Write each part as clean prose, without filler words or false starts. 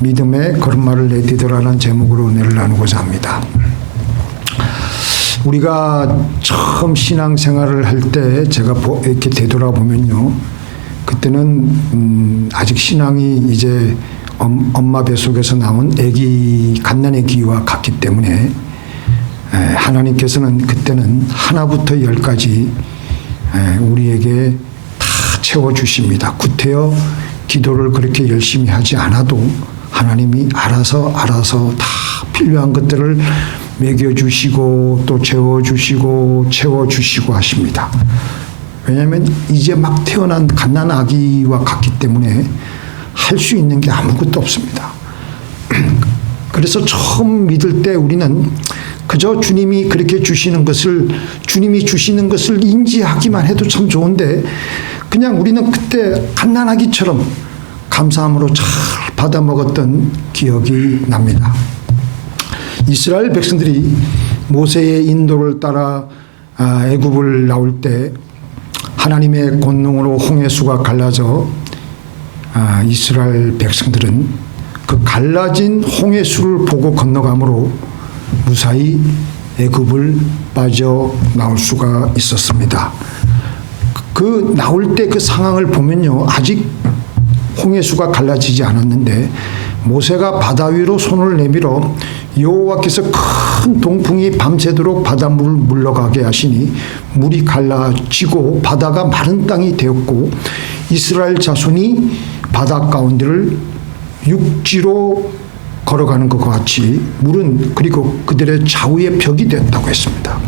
믿음의 걸음마를 내디더라는 제목으로 은혜를 나누고자 합니다. 우리가 처음 신앙생활을 할 때 제가 이렇게 되돌아보면요, 그때는 아직 신앙이 이제 엄마 뱃속에서 나온 갓난아기와 같기 때문에 하나님께서는 그때는 하나부터 열까지 우리에게 다 채워주십니다. 구태여 기도를 그렇게 열심히 하지 않아도 하나님이 알아서 다 필요한 것들을 먹여주시고 또 채워주시고 하십니다. 왜냐하면 이제 막 태어난 갓난아기와 같기 때문에 할 수 있는 게 아무것도 없습니다. 그래서 처음 믿을 때 우리는 그저 주님이 그렇게 주님이 주시는 것을 인지하기만 해도 참 좋은데, 그냥 우리는 그때 갓난아기처럼 감사함으로 잘 받아 먹었던 기억이 납니다. 이스라엘 백성들이 모세의 인도를 따라 애굽을 나올 때 하나님의 권능으로 홍해수가 갈라져 이스라엘 백성들은 그 갈라진 홍해수를 보고 건너가므로 무사히 애굽을 빠져나올 수가 있었습니다. 그 나올 때 그 상황을 보면요, 아직 홍해수가 갈라지지 않았는데 모세가 바다 위로 손을 내밀어 여호와께서 큰 동풍이 밤새도록 바닷물을 물러가게 하시니 물이 갈라지고 바다가 마른 땅이 되었고 이스라엘 자손이 바다 가운데를 육지로 걸어가는 것과 같이 물은 그리고 그들의 좌우의 벽이 됐다고 했습니다.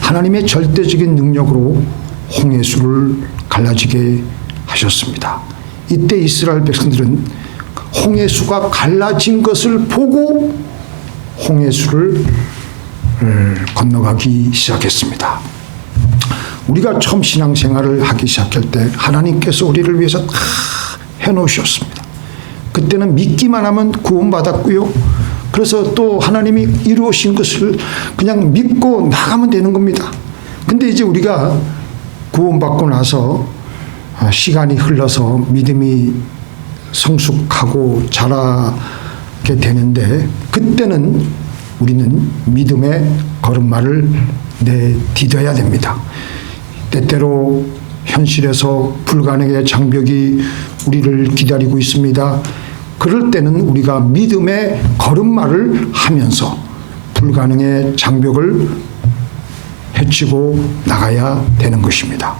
하나님의 절대적인 능력으로 홍해수를 갈라지게 하셨습니다. 이때 이스라엘 백성들은 홍해수가 갈라진 것을 보고 홍해수를 건너가기 시작했습니다. 우리가 처음 신앙생활을 하기 시작할 때 하나님께서 우리를 위해서 다 해놓으셨습니다. 그때는 믿기만 하면 구원받았고요. 그래서 또 하나님이 이루어진 것을 그냥 믿고 나가면 되는 겁니다. 근데 이제 우리가 구원받고 나서 시간이 흘러서 믿음이 성숙하고 자라게 되는데, 그때는 우리는 믿음의 걸음마를 내딛어야 됩니다. 때때로 현실에서 불가능의 장벽이 우리를 기다리고 있습니다. 그럴 때는 우리가 믿음의 걸음마를 하면서 불가능의 장벽을 헤치고 나가야 되는 것입니다.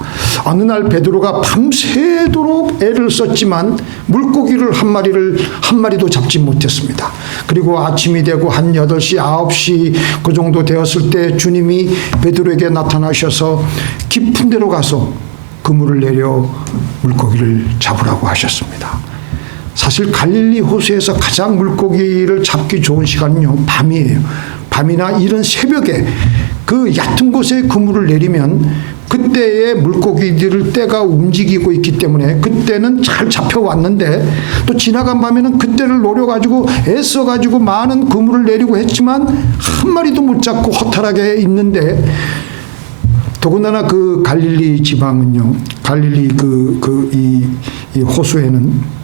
어느 날 베드로가 밤새도록 애를 썼지만 물고기를 한 마리도 잡지 못했습니다. 그리고 아침이 되고 한 8시, 9시 그 정도 되었을 때 주님이 베드로에게 나타나셔서 깊은 데로 가서 그물을 내려 물고기를 잡으라고 하셨습니다. 사실 갈릴리 호수에서 가장 물고기를 잡기 좋은 시간은요, 밤이에요. 밤이나 이런 새벽에 그 얕은 곳에 그물을 내리면 그때의 물고기들을 때가 움직이고 있기 때문에 그때는 잘 잡혀왔는데, 또 지나간 밤에는 그때를 노려가지고 애써가지고 많은 그물을 내리고 했지만 한 마리도 못 잡고 허탈하게 있는데, 더군다나 그 갈릴리 지방은요, 갈릴리 이 호수에는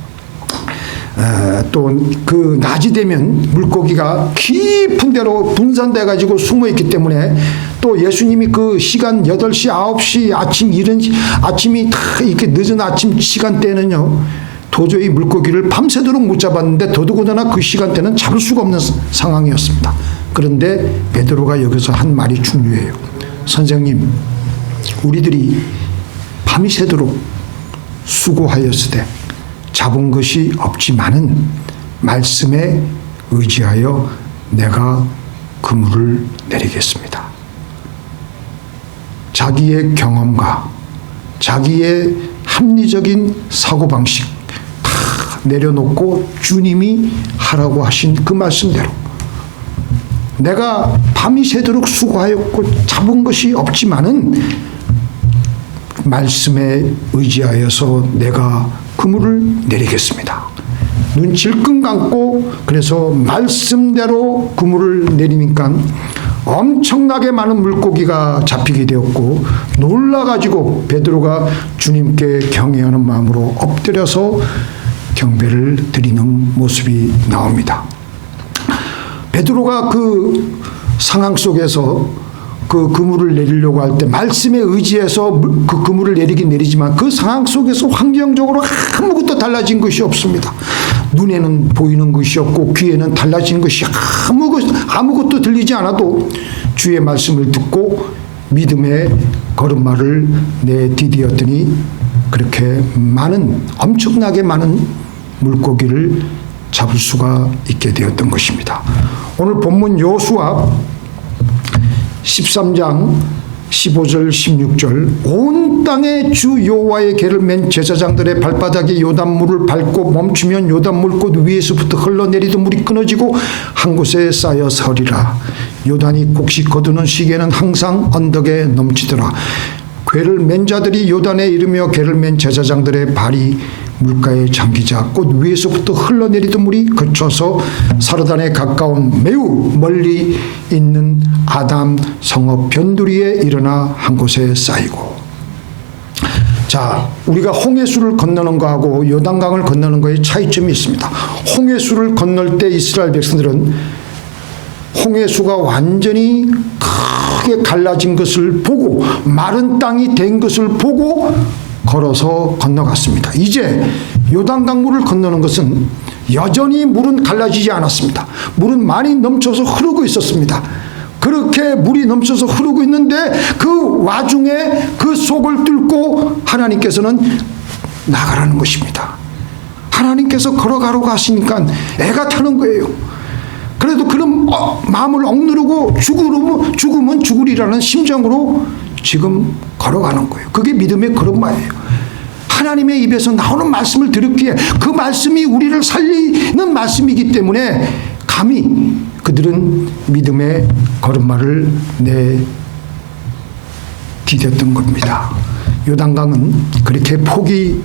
또 그 낮이 되면 물고기가 깊은 데로 분산돼 가지고 숨어 있기 때문에, 또 예수님이 그 시간 8시, 9시 아침이 다 이렇게 늦은 아침 시간대에는요 도저히 물고기를 밤새도록 못 잡았는데, 더더군다나 그 시간대는 잡을 수가 없는 상황이었습니다. 그런데 베드로가 여기서 한 말이 중요해요. 선생님, 우리들이 밤이 새도록 수고하였으되 잡은 것이 없지만은 말씀에 의지하여 내가 그물을 내리겠습니다. 자기의 경험과 자기의 합리적인 사고방식 다 내려놓고 주님이 하라고 하신 그 말씀대로 내가 밤이 새도록 수고하였고 잡은 것이 없지만은 말씀에 의지하여서 내가 그물을 내리겠습니다. 눈 질끈 감고 그래서 말씀대로 그물을 내리니까 엄청나게 많은 물고기가 잡히게 되었고, 놀라가지고 베드로가 주님께 경외하는 마음으로 엎드려서 경배를 드리는 모습이 나옵니다. 베드로가 그 상황 속에서 그 그물을 내리려고 할 때 말씀에 의지해서 그 그물을 내리긴 내리지만 그 상황 속에서 환경적으로 아무것도 달라진 것이 없습니다. 눈에는 보이는 것이 없고 귀에는 달라진 것이 아무것도 들리지 않아도 주의 말씀을 듣고 믿음의 걸음마를 내디디었더니 그렇게 엄청나게 많은 물고기를 잡을 수가 있게 되었던 것입니다. 오늘 본문 여호수아 13장 15절 16절 온 땅에 주 여호와의 계를 맨 제사장들의 발바닥에 요단물을 밟고 멈추면 요단물 곧 위에서부터 흘러내리던 물이 끊어지고 한 곳에 쌓여 서리라. 요단이 곡식 거두는 시기에는 항상 언덕에 넘치더라. 궤를 맨 자들이 요단에 이르며 궤를 맨 제사장들의 발이 물가에 잠기자 곧 위에서부터 흘러내리던 물이 그쳐서 사르단에 가까운 매우 멀리 있는 아담 성읍 변두리에 일어나 한 곳에 쌓이고. 자, 우리가 홍해수를 건너는 거하고 요단강을 건너는 거에 차이점이 있습니다. 홍해수를 건널 때 이스라엘 백성들은 홍해수가 완전히 크게 갈라진 것을 보고 마른 땅이 된 것을 보고 걸어서 건너갔습니다. 이제 요단강물을 건너는 것은 여전히 물은 갈라지지 않았습니다. 물은 많이 넘쳐서 흐르고 있었습니다. 그렇게 물이 넘쳐서 흐르고 있는데 그 와중에 그 속을 뚫고 하나님께서는 나가라는 것입니다. 하나님께서 걸어가라고 하시니까 애가 타는 거예요. 그래도 그런 마음을 억누르고 죽으면 죽으리라는 심정으로 지금 걸어가는 거예요. 그게 믿음의 걸음마예요. 하나님의 입에서 나오는 말씀을 들었기에 그 말씀이 우리를 살리는 말씀이기 때문에 감히 그들은 믿음의 걸음마를 내디뎠던 겁니다. 요단강은 그렇게 폭이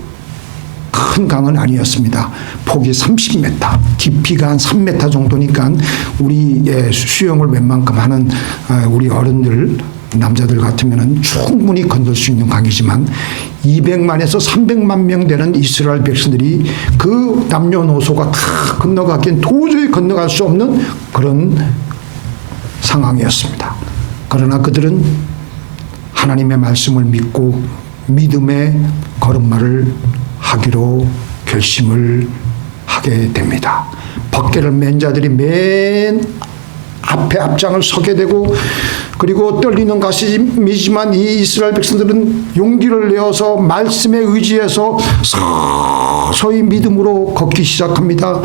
큰 강은 아니었습니다. 폭이 30m, 깊이가 한 3m 정도니까 우리 수영을 웬만큼 하는 우리 어른들 남자들 같으면 충분히 건널 수 있는 강이지만 200만에서 300만 명 되는 이스라엘 백성들이 그 남녀노소가 다 건너가기엔 도저히 건너갈 수 없는 그런 상황이었습니다. 그러나 그들은 하나님의 말씀을 믿고 믿음의 걸음마를 하기로 결심을 하게 됩니다. 법궤를 맨 자들이 맨 앞에 앞장을 서게 되고 그리고 떨리는 가슴이지만 이 이스라엘 백성들은 용기를 내어서 말씀에 의지해서 서서히 믿음으로 걷기 시작합니다.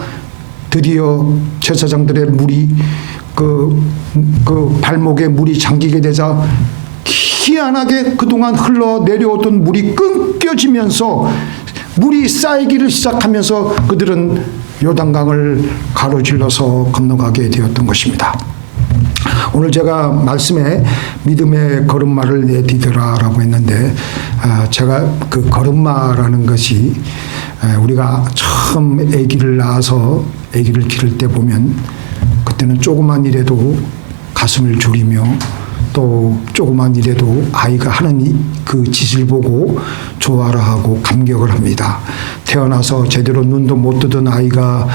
드디어 제사장들의 물이 그 발목에 물이 잠기게 되자 희한하게 그동안 흘러내려오던 물이 끊겨지면서 물이 쌓이기를 시작하면서 그들은 요단강을 가로질러서 건너가게 되었던 것입니다. 오늘 제가 말씀에 믿음의 걸음마를 내디뎌라라고 했는데 제가 그 걸음마라는 것이 우리가 처음 아기를 낳아서 아기를 기를 때 보면 그때는 조그만 일에도 가슴을 졸이며 또 조그만 일에도 아이가 하는 그 짓을 보고 좋아라 하고 감격을 합니다. 태어나서 제대로 눈도 못 뜨던 아이가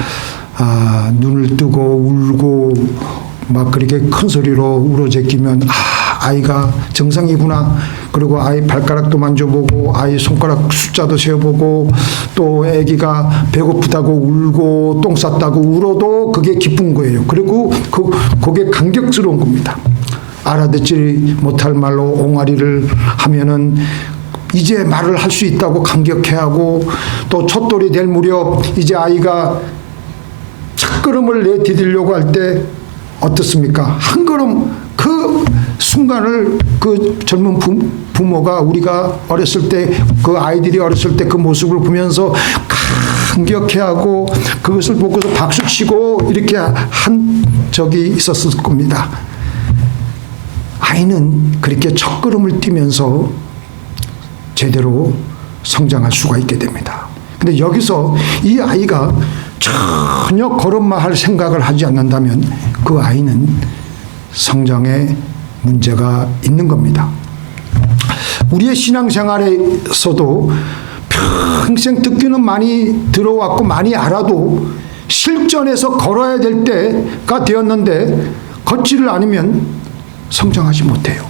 눈을 뜨고 울고 막 그렇게 큰 소리로 울어제끼면 아이가 정상이구나. 그리고 아이 발가락도 만져보고 아이 손가락 숫자도 세어보고 또 아기가 배고프다고 울고 똥 쌌다고 울어도 그게 기쁜 거예요. 그리고 그게 감격스러운 겁니다. 알아듣지 못할 말로 옹알이를 하면은 이제 말을 할 수 있다고 감격해하고 또 촛돌이 될 무렵 이제 아이가 첫걸음을 내디디려고 할 때 어떻습니까? 한 걸음 그 순간을 그 젊은 부모가 우리가 어렸을 때 그 아이들이 어렸을 때 그 모습을 보면서 감격해하고 그것을 보고서 박수치고 이렇게 한 적이 있었을 겁니다. 아이는 그렇게 첫걸음을 뛰면서 제대로 성장할 수가 있게 됩니다. 근데 여기서 이 아이가 전혀 걸음마 할 생각을 하지 않는다면 그 아이는 성장에 문제가 있는 겁니다. 우리의 신앙생활에서도 평생 듣기는 많이 들어왔고 많이 알아도 실전에서 걸어야 될 때가 되었는데 걷지를 않으면 성장하지 못해요.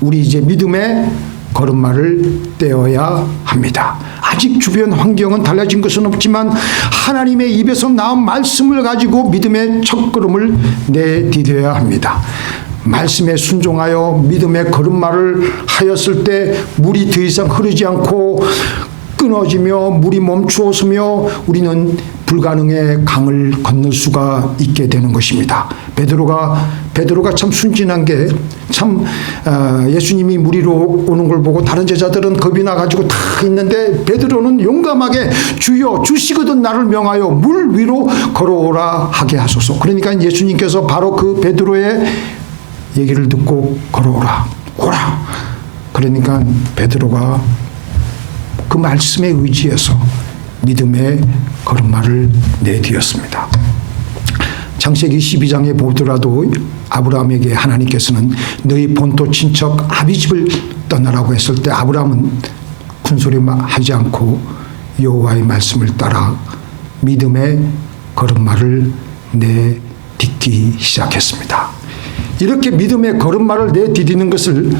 우리 이제 믿음의 걸음마를 떼어야 합니다. 아직 주변 환경은 달라진 것은 없지만 하나님의 입에서 나온 말씀을 가지고 믿음의 첫걸음을 내디뎌야 합니다. 말씀에 순종하여 믿음의 걸음마를 하였을 때 물이 더 이상 흐르지 않고 끊어지며 물이 멈추었으며 우리는 불가능의 강을 건널 수가 있게 되는 것입니다. 베드로가 참 순진한 게 참 예수님이 물 위로 오는 걸 보고 다른 제자들은 겁이 나가지고 다 있는데 베드로는 용감하게 주여 주시거든 나를 명하여 물 위로 걸어오라 하게 하소서. 그러니까 예수님께서 바로 그 베드로의 얘기를 듣고 걸어오라 오라. 그러니까 베드로가 그 말씀에 의지해서 믿음의 걸음마를 내디뎠습니다. 창세기 12장에 보더라도 아브라함에게 하나님께서는 너희 본토 친척 아비집을 떠나라고 했을 때 아브라함은 군소리하지 않고 여호와의 말씀을 따라 믿음의 걸음마를 내딛기 시작했습니다. 이렇게 믿음의 걸음마를 내디디는 것을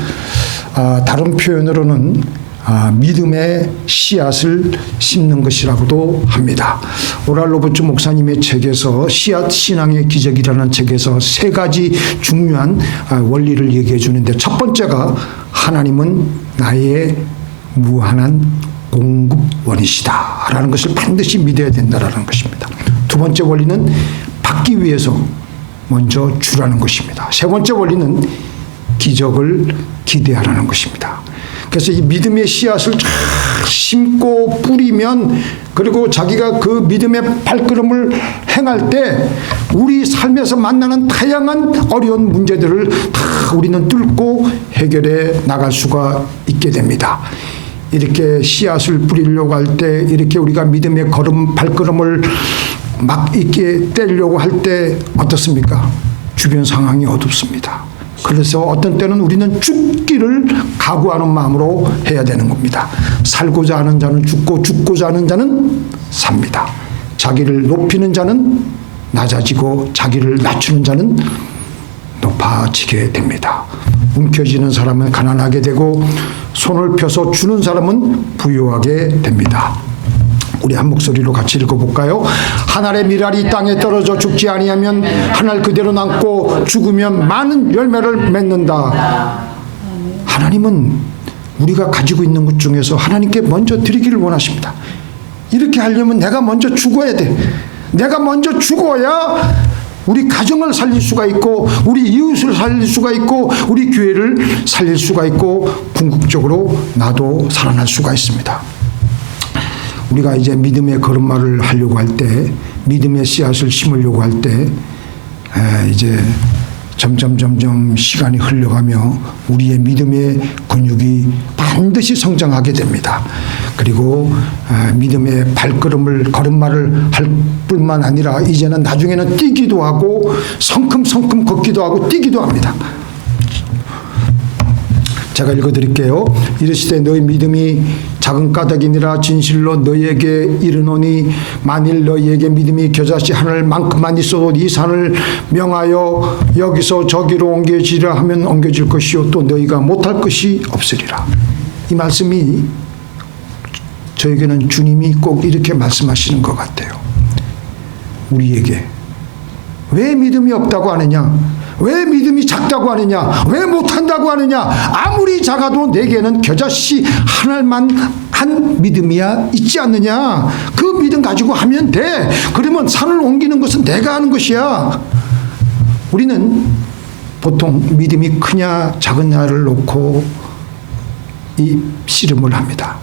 다른 표현으로는 믿음의 씨앗을 심는 것이라고도 합니다. 오랄 로버츠 목사님의 책에서 씨앗 신앙의 기적이라는 책에서 세 가지 중요한 원리를 얘기해 주는데 첫 번째가 하나님은 나의 무한한 공급원이시다 라는 것을 반드시 믿어야 된다라는 것입니다. 두 번째 원리는 받기 위해서 먼저 주라는 것입니다. 세 번째 원리는 기적을 기대하라는 것입니다. 그래서 이 믿음의 씨앗을 쫙 심고 뿌리면 그리고 자기가 그 믿음의 발걸음을 행할 때 우리 삶에서 만나는 다양한 어려운 문제들을 다 우리는 뚫고 해결해 나갈 수가 있게 됩니다. 이렇게 씨앗을 뿌리려고 할 때 이렇게 우리가 믿음의 발걸음을 막 있게 떼려고 할 때 어떻습니까? 주변 상황이 어둡습니다. 그래서 어떤 때는 우리는 죽기를 각오하는 마음으로 해야 되는 겁니다. 살고자 하는 자는 죽고 죽고자 하는 자는 삽니다. 자기를 높이는 자는 낮아지고 자기를 낮추는 자는 높아지게 됩니다. 움켜쥐는 사람은 가난하게 되고 손을 펴서 주는 사람은 부유하게 됩니다. 우리 한 목소리로 같이 읽어볼까요? 하늘의 밀알이 땅에 떨어져 죽지 아니하면 하늘 그대로 남고 죽으면 많은 열매를 맺는다. 하나님은 우리가 가지고 있는 것 중에서 하나님께 먼저 드리기를 원하십니다. 이렇게 하려면 내가 먼저 죽어야 돼. 내가 먼저 죽어야 우리 가정을 살릴 수가 있고 우리 이웃을 살릴 수가 있고 우리 교회를 살릴 수가 있고 궁극적으로 나도 살아날 수가 있습니다. 우리가 이제 믿음의 걸음마를 하려고 할 때, 믿음의 씨앗을 심으려고 할 때, 이제 점점 시간이 흘러가며 우리의 믿음의 근육이 반드시 성장하게 됩니다. 그리고 믿음의 걸음마를 할 뿐만 아니라 이제는 나중에는 뛰기도 하고 성큼성큼 걷기도 하고 뛰기도 합니다. 제가 읽어드릴게요. 이르시되 너희 믿음이 작은 까닭이니라 진실로 너희에게 이르노니 만일 너희에게 믿음이 겨자씨 하늘만큼만 있어도 이 산을 명하여 여기서 저기로 옮겨지라 하면 옮겨질 것이요 또 너희가 못할 것이 없으리라. 이 말씀이 저에게는 주님이 꼭 이렇게 말씀하시는 것 같아요. 우리에게 왜 믿음이 없다고 하느냐? 왜 믿음이 작다고 하느냐? 왜 못한다고 하느냐? 아무리 작아도 내게는 겨자씨 하나만 한 믿음이야 있지 않느냐? 그 믿음 가지고 하면 돼. 그러면 산을 옮기는 것은 내가 하는 것이야. 우리는 보통 믿음이 크냐 작으냐를 놓고 이 씨름을 합니다.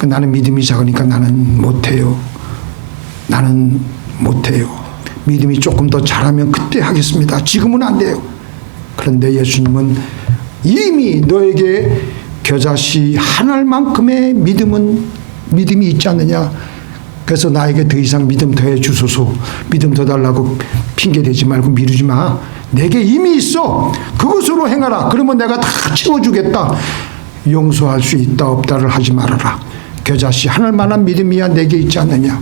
나는 믿음이 작으니까 나는 못해요. 나는 못해요. 믿음이 조금 더 잘하면 그때 하겠습니다. 지금은 안 돼요. 그런데 예수님은 이미 너에게 겨자씨 한 알만큼의 믿음이 있지 않느냐. 그래서 나에게 더 이상 믿음 더해 주소서. 믿음 더 달라고 핑계대지 말고 미루지 마. 내게 이미 있어. 그것으로 행하라. 그러면 내가 다 채워주겠다. 용서할 수 있다 없다를 하지 말아라. 겨자씨 하늘만한 믿음이야 내게 있지 않느냐.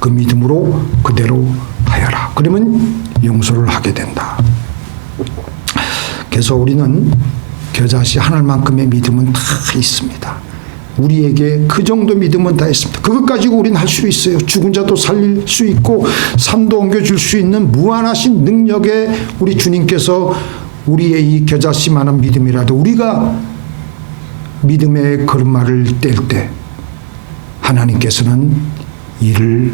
그 믿음으로 그대로 하여라. 그러면 용서를 하게 된다. 그래서 우리는 겨자씨 하늘만큼의 믿음은 다 있습니다. 우리에게 그 정도 믿음은 다 있습니다. 그것 가지고 우리는 할 수 있어요. 죽은 자도 살릴 수 있고 산도 옮겨줄 수 있는 무한하신 능력의 우리 주님께서 우리의 이 겨자씨만한 믿음이라도 우리가 믿음의 걸음마를 뗄 때 하나님께서는 일을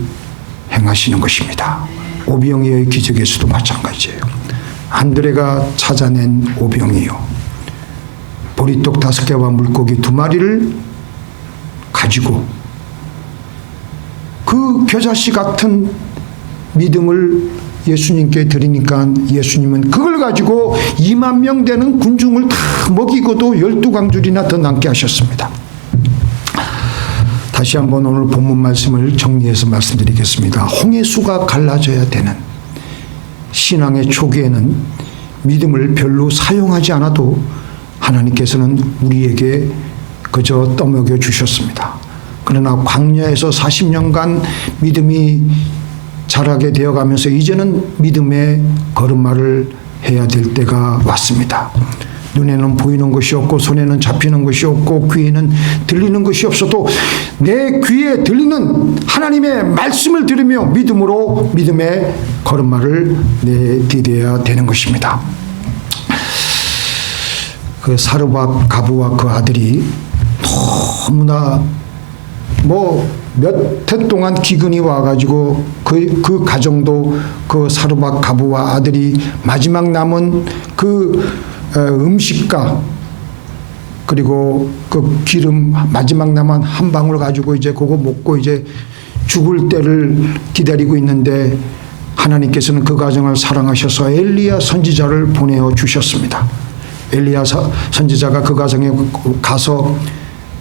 행하시는 것입니다. 오병이어의 기적에서도 마찬가지예요. 안드레가 찾아낸 오병이어 보리떡 5개와 물고기 2마리를 가지고 그 겨자씨 같은 믿음을 예수님께 드리니까 예수님은 그걸 가지고 2만 명 되는 군중을 다 먹이고도 12광줄이나 더 남게 하셨습니다. 다시 한번 오늘 본문 말씀을 정리해서 말씀드리겠습니다. 홍해수가 갈라져야 되는 신앙의 초기에는 믿음을 별로 사용하지 않아도 하나님께서는 우리에게 그저 떠먹여 주셨습니다. 그러나 광야에서 40년간 믿음이 자라게 되어가면서 이제는 믿음의 걸음마를 해야 될 때가 왔습니다. 눈에는 보이는 것이 없고 손에는 잡히는 것이 없고 귀에는 들리는 것이 없어도 내 귀에 들리는 하나님의 말씀을 들으며 믿음으로 믿음의 걸음마를 내디뎌야 되는 것입니다. 그 사르밧 가부와 그 아들이 너무나 몇 해 동안 기근이 와가지고 그 가정도 그 사르밧 가부와 아들이 마지막 남은 그 음식과 그리고 그 기름 마지막 남은 한 방울 가지고 이제 그거 먹고 이제 죽을 때를 기다리고 있는데 하나님께서는 그 가정을 사랑하셔서 엘리야 선지자를 보내어 주셨습니다. 엘리야 선지자가 그 가정에 가서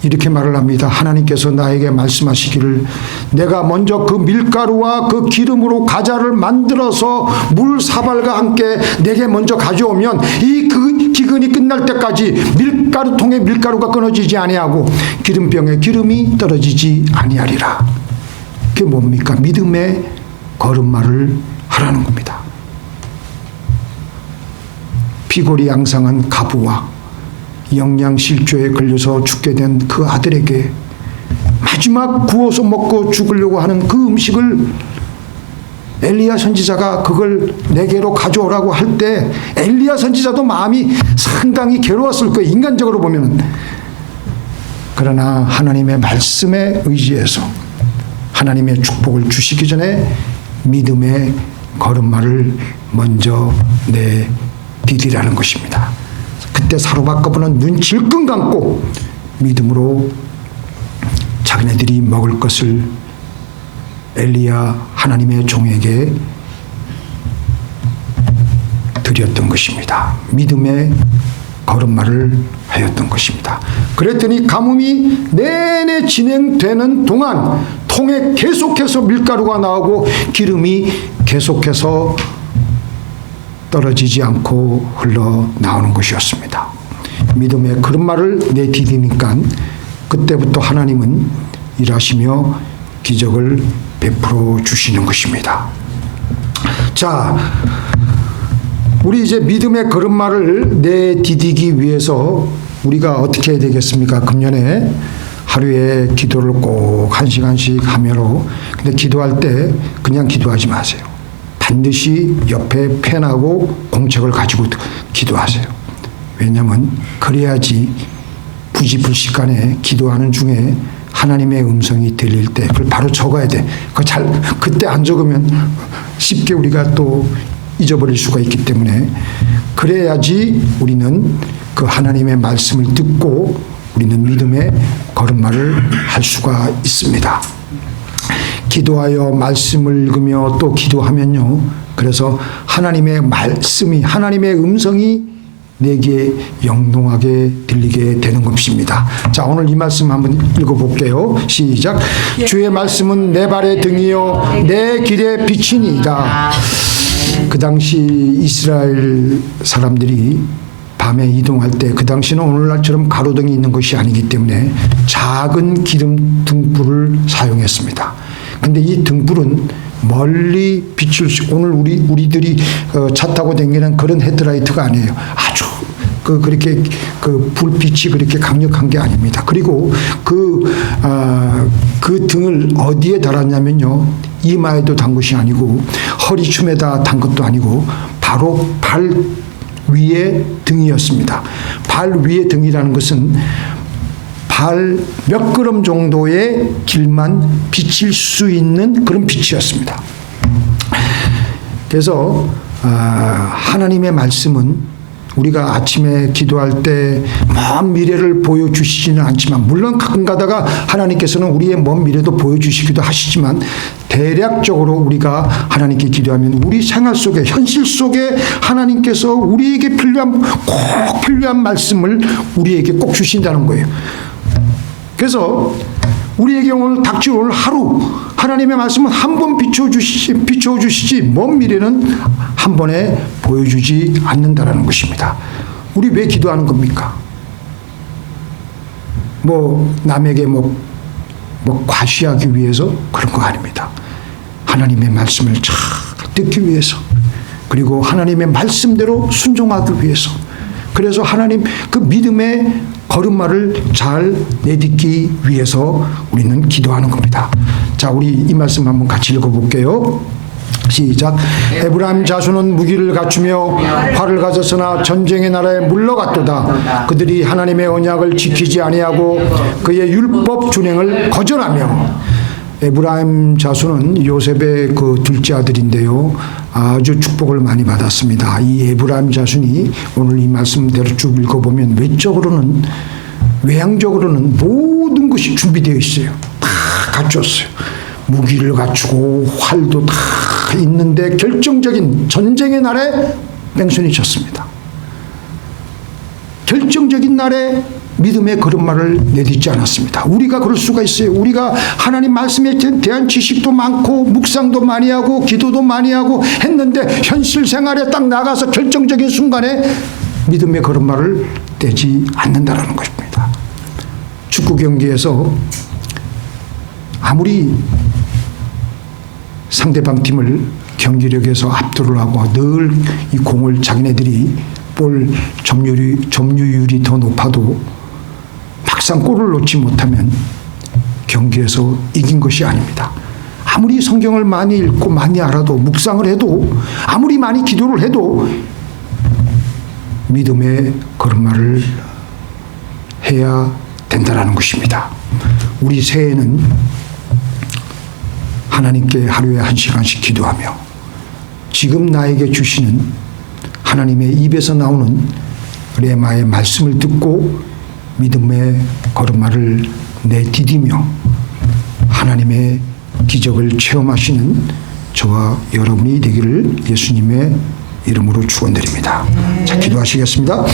이렇게 말을 합니다. 하나님께서 나에게 말씀하시기를 내가 먼저 그 밀가루와 그 기름으로 가자를 만들어서 물 사발과 함께 내게 먼저 가져오면 이 그 기근이 끝날 때까지 밀가루통에 밀가루가 끊어지지 아니하고 기름병에 기름이 떨어지지 아니하리라. 그게 뭡니까? 믿음의 걸음마를 하라는 겁니다. 피골이 양상한 가부와 영양실조에 걸려서 죽게 된 그 아들에게 마지막 구워서 먹고 죽으려고 하는 그 음식을 엘리야 선지자가 그걸 내게로 가져오라고 할 때 엘리야 선지자도 마음이 상당히 괴로웠을 거예요. 인간적으로 보면은. 그러나 하나님의 말씀에 의지해서 하나님의 축복을 주시기 전에 믿음의 걸음마를 먼저 내디디라는 것입니다. 그때 사르밧 가부는 눈 질끈 감고 믿음으로 자기네들이 먹을 것을 엘리야 하나님의 종에게 드렸던 것입니다. 믿음의 걸음마를 하였던 것입니다. 그랬더니 가뭄이 내내 진행되는 동안 통에 계속해서 밀가루가 나오고 기름이 계속해서 떨어지지 않고 흘러나오는 것이었습니다. 믿음의 걸음마를 내디디니까 그때부터 하나님은 일하시며 기적을 베풀어 주시는 것입니다. 자, 우리 이제 믿음의 걸음마를 내디디기 위해서 우리가 어떻게 해야 되겠습니까? 금년에 하루에 기도를 꼭 1시간씩 하며로. 근데 기도할 때 그냥 기도하지 마세요. 반드시 옆에 펜하고 공책을 가지고 기도하세요. 왜냐하면 그래야지 부지불식간에 기도하는 중에 하나님의 음성이 들릴 때 그걸 바로 적어야 돼. 그때 안 적으면 쉽게 우리가 또 잊어버릴 수가 있기 때문에 그래야지 우리는 그 하나님의 말씀을 듣고 우리는 믿음의 걸음마를 할 수가 있습니다. 기도하여 말씀을 읽으며 또 기도하면요. 그래서 하나님의 말씀이 하나님의 음성이 내게 영롱하게 들리게 되는 것입니다. 자, 오늘 이 말씀 한번 읽어볼게요. 시작. 주의 말씀은 내 발의 등이요 내 길의 빛이니이다. 그 당시 이스라엘 사람들이 밤에 이동할 때 그 당시는 오늘날처럼 가로등이 있는 것이 아니기 때문에 작은 기름 등불을 사용했습니다. 근데 이 등불은 멀리 빛을 오늘 우리들이 차 타고 다니는 그런 헤드라이트가 아니에요. 아주 그렇게 그 불빛이 그렇게 강력한 게 아닙니다. 그리고 그 등을 어디에 달았냐면요, 이마에도 단 것이 아니고 허리춤에다 단 것도 아니고 바로 발 위에 등이었습니다. 발 위에 등이라는 것은 발 몇 걸음 정도의 길만 비칠 수 있는 그런 빛이었습니다. 그래서 하나님의 말씀은 우리가 아침에 기도할 때 먼 미래를 보여주시지는 않지만, 물론 가끔 가다가 하나님께서는 우리의 먼 미래도 보여주시기도 하시지만, 대략적으로 우리가 하나님께 기도하면 우리 생활 속에, 현실 속에 하나님께서 우리에게 꼭 필요한 말씀을 우리에게 꼭 주신다는 거예요. 그래서 우리에게 오늘 닥칠 오늘 하루 하나님의 말씀은 한 번 비춰주시지 먼 미래는 한 번에 보여주지 않는다라는 것입니다. 우리 왜 기도하는 겁니까? 남에게 과시하기 위해서 그런 거 아닙니다. 하나님의 말씀을 잘 듣기 위해서, 그리고 하나님의 말씀대로 순종하기 위해서, 그래서 하나님 그 믿음의 걸음마를 잘 내딛기 위해서 우리는 기도하는 겁니다. 자, 우리 이 말씀 한번 같이 읽어볼게요. 시작. 에브라임 자손은 무기를 갖추며 활을 가졌으나 전쟁의 나라에 물러갔도다. 그들이 하나님의 언약을 지키지 아니하고 그의 율법 준행을 거절하며. 에브라임 자손은 요셉의 그 둘째 아들인데요, 아주 축복을 많이 받았습니다. 이 에브라임 자손이 오늘 이 말씀대로 쭉 읽어보면 외향적으로는 모든 것이 준비되어 있어요. 다 갖췄어요. 무기를 갖추고 활도 다 있는데 결정적인 전쟁의 날에 뺑소니 쳤습니다. 결정적인 날에 믿음의 걸음마를 내딛지 않았습니다. 우리가 그럴 수가 있어요. 우리가 하나님 말씀에 대한 지식도 많고 묵상도 많이 하고 기도도 많이 하고 했는데 현실 생활에 딱 나가서 결정적인 순간에 믿음의 걸음마를 떼지 않는다라는 것입니다. 축구 경기에서 아무리 상대방 팀을 경기력에서 압도를 하고 늘 이 공을 자기네들이 볼 점유율이 더 높아도 막상 골을 넣지 못하면 경기에서 이긴 것이 아닙니다. 아무리 성경을 많이 읽고 많이 알아도, 묵상을 해도, 아무리 많이 기도를 해도 믿음의 걸음마를 해야 된다라는 것입니다. 우리 새해는 하나님께 하루에 1시간씩 기도하며 지금 나에게 주시는 하나님의 입에서 나오는 레마의 말씀을 듣고 믿음의 걸음마를 내디디며 하나님의 기적을 체험하시는 저와 여러분이 되기를 예수님의 이름으로 축원드립니다. 자, 기도하시겠습니다.